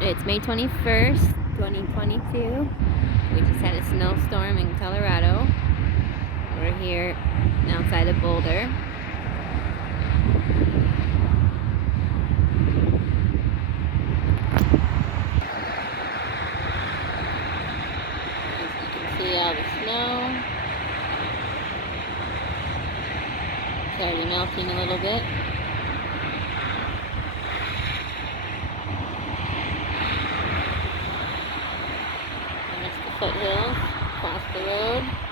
It's May 21st, 2022. We just had a snowstorm in Colorado. We're here outside of Boulder. As you can see all the snow. It's already melting a little bit. And that's the foothills across the road.